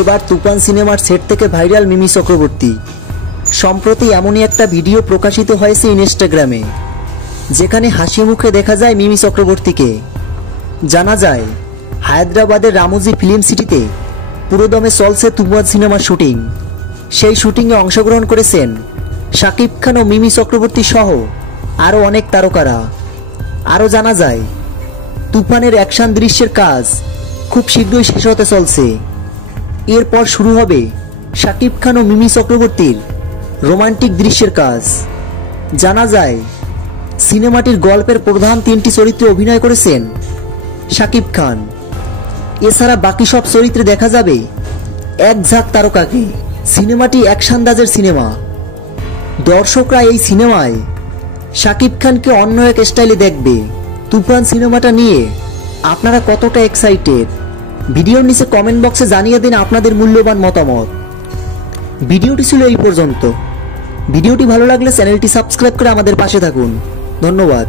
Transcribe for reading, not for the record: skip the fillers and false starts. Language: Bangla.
এবার তুফান সিনেমার সেট থেকে ভাইরাল মিমি চক্রবর্তী। সম্প্রতি এমনই একটা ভিডিও প্রকাশিত হয়েছে ইনস্টাগ্রামে, যেখানে হাসি মুখে দেখা যায় মিমি চক্রবর্তীকে। জানা যায় হায়দ্রাবাদের রামোজি ফিল্ম সিটিতে পুরোদমে চলছে তুফান সিনেমার শুটিং। সেই শুটিংয়ে অংশগ্রহণ করেছেন শাকিব খান ও মিমি চক্রবর্তী সহ আরও অনেক তারকারা। আরও জানা যায় তুফানের অ্যাকশন দৃশ্যের কাজ খুব শীঘ্রই শেষ হতে চলছে। এরপর শুরু হবে শাকিব খান ও মিমি চক্রবর্তীর রোমান্টিক দৃশ্যের কাজ। জানা যায় সিনেমাটির গল্পের প্রধান 3টি চরিত্রে অভিনয় করেছেন শাকিব খান। এছাড়া বাকি সব চরিত্রে দেখা যাবে এক ঝাঁক তারকাকে। সিনেমাটি অ্যাকশনদাজের সিনেমা। দর্শকরা এই সিনেমায় শাকিব খানকে অন্য এক স্টাইলে দেখবে। তুফান সিনেমাটা নিয়ে আপনারা কতটা এক্সাইটেড? ভিডিওর নিচে কমেন্ট বক্সে জানিয়ে দিন আপনাদের মূল্যবান মতামত। ভিডিওটি ছিল এই পর্যন্ত। ভিডিওটি ভালো লাগলে চ্যানেলটি সাবস্ক্রাইব করে আমাদের পাশে থাকুন। ধন্যবাদ।